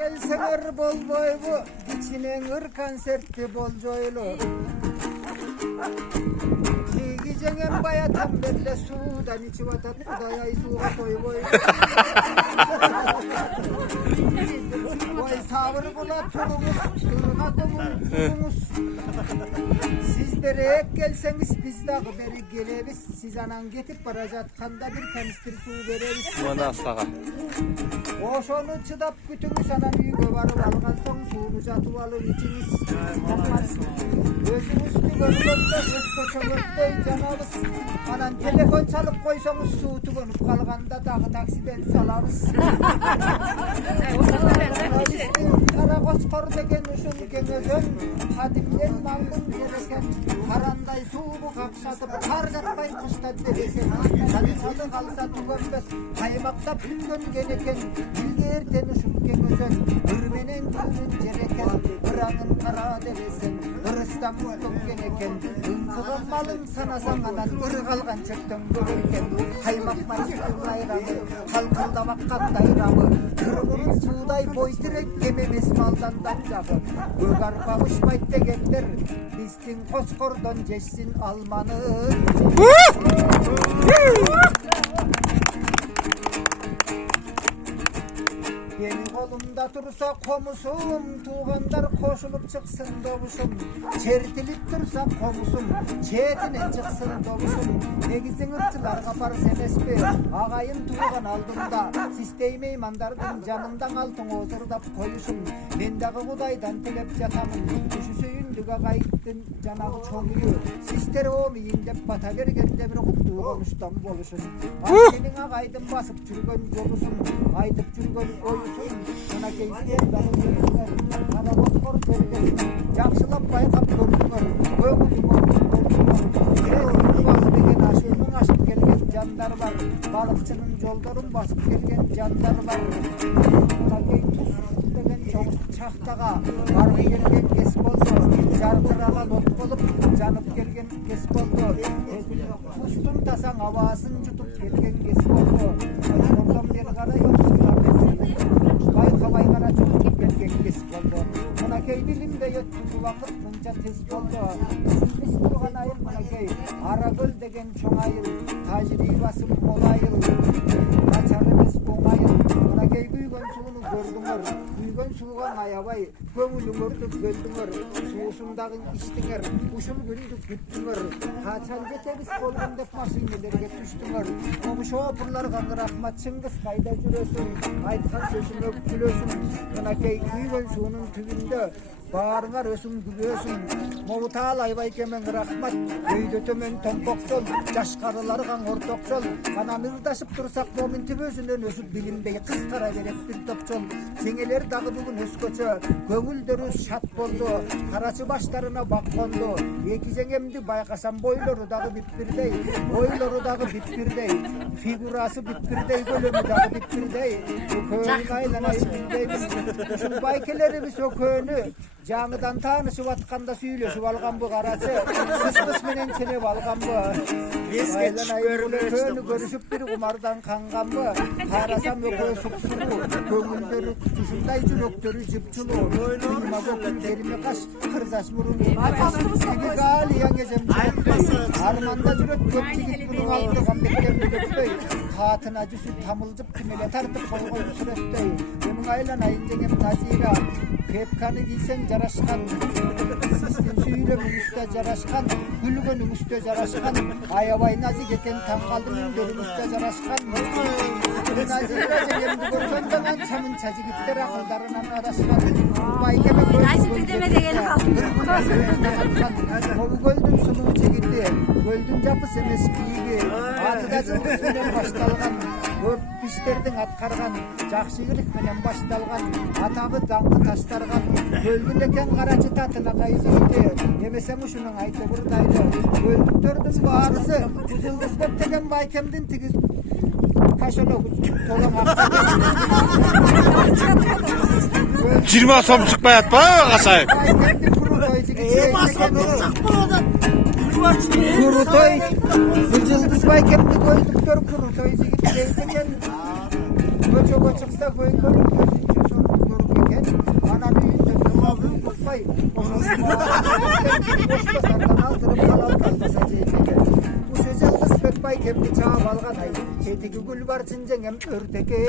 Gelseler bol boy bu içinen konserti bol joylu. Gecen bayatan belle sudan içi vatat kudayay suğa koy boy. Boy savur bula turumuz, turuna kumumuz. Sizlere ek gelseniz biz de beri gelebiz. Siz anan getip barajatkanda bir kanistir su vereriz. Bana aslağa. Oşonu çıdap bütünüz anan uyga varıp algan son suunu jatıp alır içiniz. Özümüz tügönlökte, öz koçolökte canabız. Anan telefon çalıp koysanız su tügönüp kalganda dağı taksiden salabız. Kara koçkor degen uşun gemözön. Hadimden mangın gereken. Karanday suunu kapsatıp kar jatpay kışta deresen. Sadı kalsa tügönbes. Kaymakta püngön geneken. Bilge erten uşun gemözön. Ürmenen tügün jereken. Kıranın kara deresen. Kırıstan mutlum geneken. Ünkıgın malın sanasan anan. Irı kalgan çöktön görürken. Kaymak mayısın ayramı. Kalkıldamak kandayramı. Kırmızı suday boy direk gememes maldan dancağı. Gögar kavuşmayt degenler. Biztin koçkordan jeşsin almanı. Benim kolumda tursa komusum, tuğanlar koşulup çıksın doğuşum. Çertilip tursa komusum, çetine çıksın doğuşum. Negizin ırkçılar kapar semespi, ağayın tuğan aldığımda. Sisteyme imandardın canımdan altın ozurdap koyuşum. Mendagi kudaydan tilep jatamın, düşü süyündüge kayıttın canağı çoğuyu. Sisteri o miyim dep bata vergende bir kuttuğu konuştan boluşum. Senin ağaydın basıp çürgön yolusun, aydıp çürgön oyusun. Sana keyifler dağılıyor, bana bozkor çevresin. Jakşılap bayqap gördüңөр, көңүл Bazı degen aşkının aşıp gelgen canlar var. Balıkçının yolların basıp gelgen canlar var. Kay tuz degen çoğuz çaktaga bargı gelgen kes boldu. Jarkıralan ot bolup janıp gelgen kes boldu. Kuştun tasan havasın jutup gelgen kes boldu. Yoldan beri kara Bay kara çok belgek kes boldu. Buna key bilimde yöttü vakit bunca tez boldu. Biz turgan ayıl buna key. Aragöl degen çoğ ayıl. Tajribası mol ayıl. Açar emes boң ayıl. Buna key büygön suunu gördüңөр. Büygön suugan ayabay. Köңülüңөрдү böldüңөр. Suusundagın içtiңер. Uşul gündü güttüңөр. Kaçan jetebis bolgun dep maşinelерге түштүңөр. Komşu opurlarga rahmat Çınгыз kayda жүрөсүң. Айтқан сөзүңө күлөсүң. Мына кей büygön суунун түбүндө Bağırlar ösün gülüyorsun. Moğutal aybay kemen rahmat. Öydü tömen tompokçol. Yaş karılargan ortokçol. Kanan ırdaşıp dursak momin tübösünden ösüp bilinbey kızkara verip bir topçol. Sengeler dağı bugün öskөчө. Көңүлдөрү şat boldu. Karaçı başlarına bak kondu. Eki jengemdi bayqasam boyloru dağı bitbirdey. Boyloru dağı bitbirdey. Figurası bitbirdey. Gölümü dağı bitbirdey. Bu köyün aylanayı bildeymiz. Şu baykelerimiz o köyünü. Жаңыдан таанышып атканда сүйлөшүп алган бу карачы. Кыз менен ченеп алган бу. Көнү көрүшүп бир кумардан канганбы. Карасам өкөө суксуу. Көңүлдөрү ушундай жүрөктөрү жыпчулуу. Кыйма көкүн териме каш, кырзаш мурун. Сигали яңежем. Арманда жүрөт көп жигит мунун алдыган бектерди көпөй. Катына жүсү тамылжып кимеле тартып койгон сүрөттөй. Эмиң айланайын жеңем Назира. Kepkanı giysen jaraşkan, sistin süylömün üstte jaraşkan, gülgönün üstte jaraşkan, ayabay nazi geten tam kaldım ündörün üstte jaraşkan. Nazira jegemdi görsen zaman çamın çacı gitler akıllarından adaşkan. Nazi deme degeni kaldım. Kovu göldün suluğu çekildi, göldün capıs emes biyigi, atıda cılgısından baştalgan. Көп пиштердин аткарган, жакшылык менен башталган, атагы даңкы таштарган, көлдүн экен карачы татына кайжырды. Эмесең ушунун айты бурдайды. Көлдүктөрдүн баарысы Кызылдыз боп деген байкемдин тиги ташологу толоң акча. 20 сом чыкпай атпа кашай. Kurutoy, Kızıldız baykemdi koyduklar kurutoy jigit deydiken. Koço çıksa koy görüp gözünce sorun görüp eken. байкемди чаап алган ай четиги гүл бар чынжеңем өртеке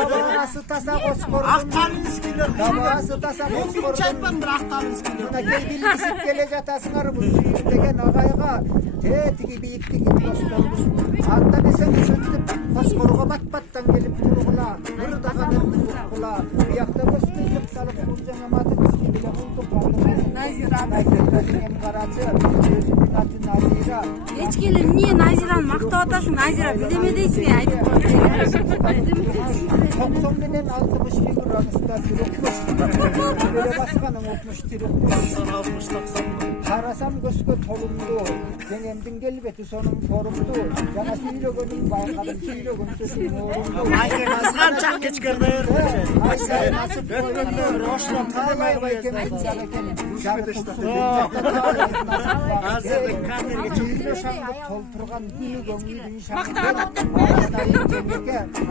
Dabası tasa koskordun Dabası tasa koskordun Mınakey bilgisip gele jatasыңар bu sүйірдеген ағайға тетігі биіктігі достордың анда десең сөйтіп қосқорға бат-баттан келіп тұрғыла ұрдағанын тұрғыла ұяқта көстізіп салып ұлжаңа маты бізге біле ұлдық Назира. Назира қарачы өзінің аты Назира Ешкелер не Назираны мақтап атасың? Назира білдеме дейсің бе? Айтып қой. 90'dan 60 figüranısta türükmüş. Böyle başkanın otmuş türükmüş. Karasam gözgö tolumdu. Dengemdin gelbeti sonum torumdu. Jana süylөгөнүн байкадым süйлөгөн сөзүм орунду. Azgan çak geçkirdir. Ayşe nasip koygundur. Roşlam kalay baykem janeken. Hazırlık kadir geçiyor. Şamda tolturgan günü göңүлүн şamda.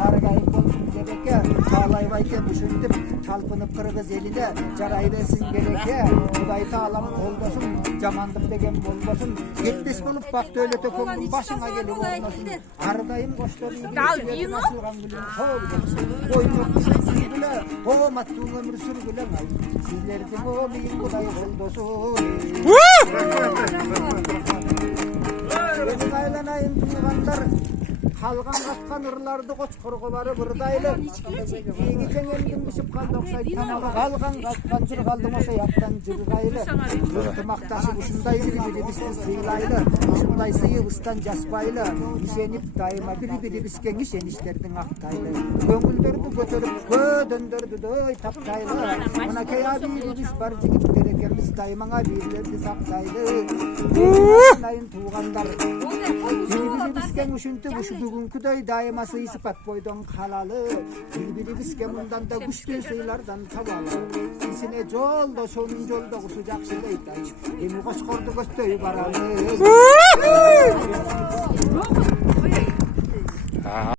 Аргайып болсын кереке Талай байкем үшінтіп Талпынып қырғыз еліне Жарай берсін кереке Құдай таалам қолдасын Жамандық деген болбасын Кетпес болып бақты өлеті көңдің Башыңа келіп орнасын Ардайым қоштар үйгілі Басылған гүлін қол депсін Ойнық сүргілі Оматтың өмір сүргілі Сіздердің омейін Құдай қолдасын Өзің айланайын туғандар Қалған қатқан ұрларды қошқырғы бары бұрдайлы Егі жеңемдің бішіп қалды ұқсайды таналы Қалған қатқан жыр қалдым осы яптан жырғайлы Өлтімақташы ұшындай бір-бірі бісті сыйлайлы Ұшындай сыйығыстан жаспайлы Ишеніп дайыма бір-бірі біскен ишеніштердің ақтайлы Көңілдерді көтеріп көдіндерді дөй таптайлы Мұна кей абилі біз бар жігіттер екеміз даймаңа бірлерді сақтайлы Найын туғандар Bir-biri bisken üşüntü kuşu bugünküдөй daima sıyısıpat boydon kalalı Bir-biri bisken bundan da kuşken sıylardan tavalı İsine jolda sonun jolda kuşu jakşılaydı Emi koşkordu göstöy baralı